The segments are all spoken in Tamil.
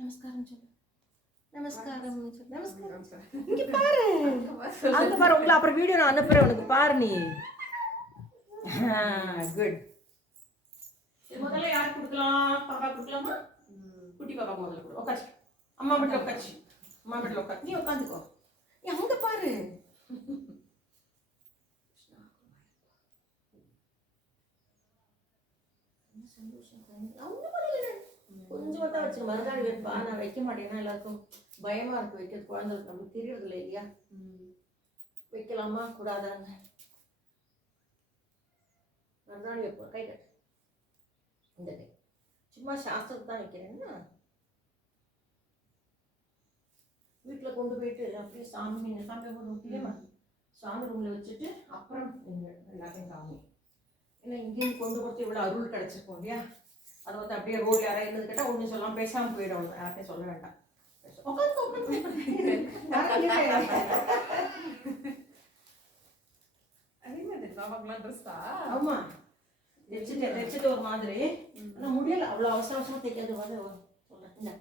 நமஸ்காரம் சொல்லு. நமஸ்காரம் சொல்லு. நமஸ்காரம். இங்க பாரு. அங்க பாரு. உங்களை அப்புறம் வீடியோ நான் அனுப்புறேன் உனக்கு, பாரு நீ. குட். முதல்ல யார் கொடுக்கலாம்? பாப்பா கொடுக்கலாமா? குட்டி பாப்பா முதல்ல கொடு. உட்காச்சு. அம்மா வீட்டில் உட்காச்சு. அம்மா வீட்டில் உட்காந்து நீ உட்காந்துக்கோ. நீ அங்க பாரு. கொஞ்சம் தான் வச்சு மறுநாள் வைப்பா. நான் வைக்க மாட்டேன்னா எல்லாருக்கும் பயமா இருக்கு வைக்கிறது. குழந்தைகளுக்கு நமக்கு தெரியறது இல்லை இல்லையா? வைக்கலாமா கூடாதாங்க? மறுநாள் வைப்போம். கை கட்டு. இந்த கை சும்மா சாஸ்திரத்தை தான் வைக்கிறேன்னா வீட்டில் கொண்டு போயிட்டு அப்படியே சாமி கொண்டு விட்டியமா சாமி ரூமில் வச்சுட்டு அப்புறம் எல்லாத்தையும் சாமி ஏன்னா இங்கேயும் கொண்டு கொடுத்து இவ்வளோ அருள் கிடச்சிருக்கோம் இல்லையா? அதை வந்து அப்படியே ரோடு யாராவது இருந்தது கேட்டால் ஒன்றும் சொல்லாமல் பேசாமல் போயிடும். யார்ட்டையும் சொல்ல வேண்டாம். ஆமா தைச்சிட்டு ஒரு மாதிரி. ஆனால் முடியல, அவ்வளோ அவசரமாக தைக்கிறது வந்து சொல்கிறேன்.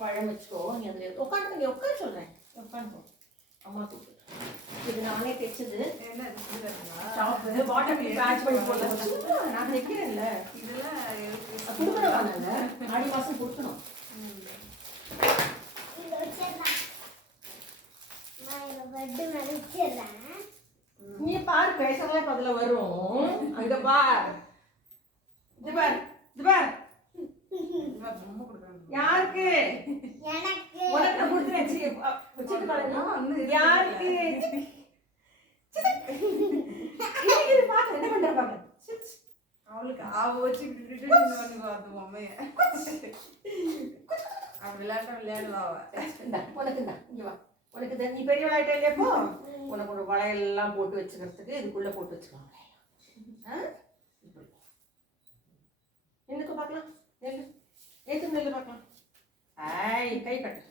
பழம் வச்சுக்கோ. நீ அதில் உட்காந்து நீ உட்கார சொல்கிறேன். உட்காந்துக்கோ. அம்மா கூப்பிட்டு இது நானே தைச்சது. ஷாப்பு பாட்டம் பேட்ச் பண்ணி போடல. நான் தைக்கிறேன்ல. கொடுக்கணும் வாங்கல. ஆடி மாதம் கொடுக்கணும். நீ பாரு பேசலாம். இப்போ அதில் வரும். அங்க பார். இது பார். இது பார். யாருக்கு? உனக்கு நான் கொடுத்துறேன். யாருக்கு? என்ன பண்ற பாக்க அவளுக்கு அவ வச்சுக்கிட்டு விளையாடுவா. உனக்கு தான் இங்க வா. உனக்கு நீ பெரிய விளையாட்டு இல்லையப்போ உனக்கு ஒரு வளையெல்லாம் போட்டு வச்சுக்கிறதுக்கு இதுக்குள்ள போட்டு வச்சுக்கலாம். என்னக்கு பார்க்கலாம். நெல்லு ஏத்து நெல்லு பார்க்கலாம். ஐய் கை கட்டு.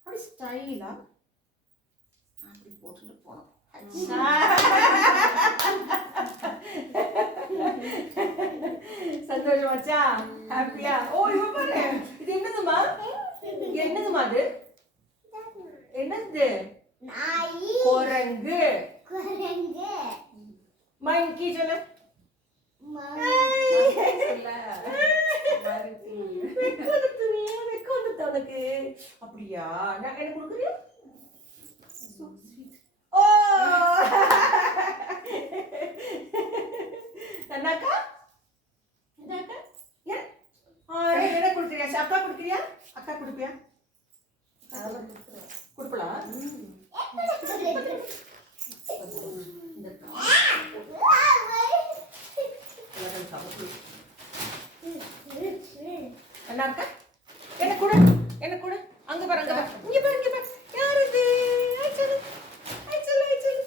அப்படி ஸ்டைலா அப்படி போட்டுட்டு போனோம். சந்தோஷமாச்சா? ஹாப்பியா? ஓ இவ பாரு. இது என்னதுமா? என்னதுமா அது? என்னது? நாய். குரங்கு. குரங்கு. மங்கி சொல்லு. அப்படியா? நான் என்ன கொடுக்குறியா? ஓ அண்ணாக்கா அண்ணாக்கா என்ன கொடுக்குறியா? அக்கா கொடுக்குறியா? அக்கா கொடுப்பியா? கொடுப்பலாம். அண்ணாக்கா என்ன கூட என்ன கூட அங்க பாரு. அங்க பாரு. இங்க பாரு. இங்க பாரு. யாரு இது? ஐச்சல் ஐச்சல் ஐச்சல்.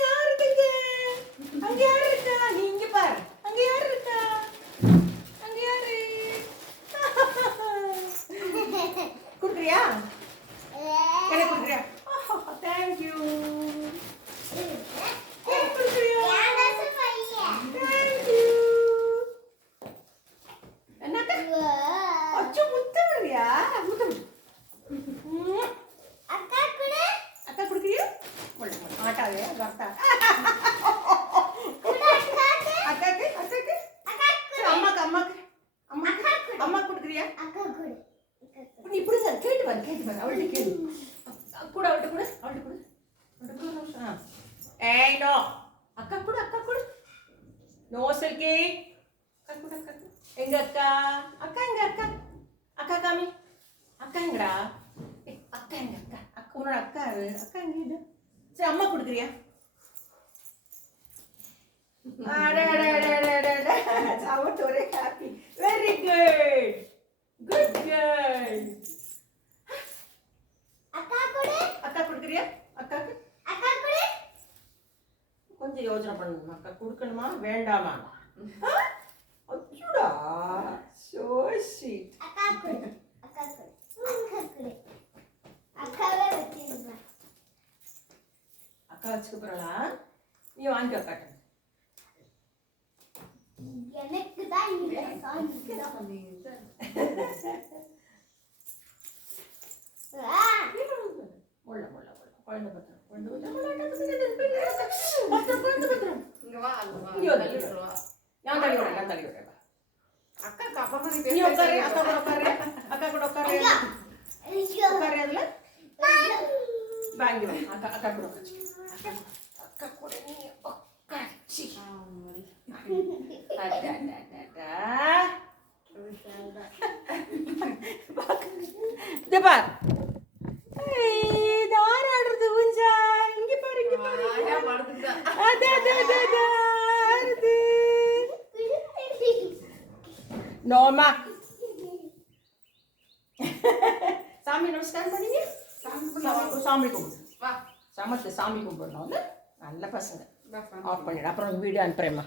யாரு இங்க? அங்க யாரு இருக்கா? நீ இங்க பாரு. அங்க யாரு இருக்கா? அங்க யாரு? குடுக்குறியா? என்ன குடுக்குறியா? Thank you. எங்க அக்கா? அக்கா எங்க அக்கா? அக்கா காமி. அக்கா எங்கடா? அக்கா எங்க அக்கா? அக்கா உன்னோட அக்கா அக்கா எங்க? சரி அம்மா கொடுக்குறியா? ஒரே happy. Very good. Good girl. அக்கா கொடு. அக்கா கொடுக்குறியா? அக்காக்கு அக்கா கொடு. கொஞ்சம் யோசனை பண்ணணும். அக்கா கொடுக்கணுமா வேண்டாமா? அச்சுடா சோ ஸ்வீட். அக்கா கொடு. அக்கா கொடு. அக்கா கொடு. அக்காவே வச்சிருங்க. அக்கா வச்சுக்க போறா. நீ வாங்கி அக்கா. என்ன முள்ள முள்ள முள்ள குழந்தை பத்திரம் குழந்தை பத்திரம் இங்க வா அங்க வா இங்க வா. தள்ளி வா நான் தள்ளி விடுறேன் அக்காக்கு அப்புறமா நீ நீ உட்காரு பேச அக்கா கூட உட்காரு அக்கா கூட உட்காரு உட்காரு அதுல வாங்கி வா அக்கா கூட உட்காரு அக்கா கூட நீ உட்காச்சு இத பார் யார் ஆடுறது ஊஞ்சால் இங்க பாரு இங்க பாரு ஆயா படுத்துட்டா அட அட அட அட ஆடுது நோமா சாமி நமஸ்காரம் பண்ணீங்க சாமி கும்பிடு வா சமத்து சாமி கும்பிடணும் நல்ல பசங்க வா ஆஃப் பண்ணிடு அப்புறம் வீடியோ அனுப்புறேம்மா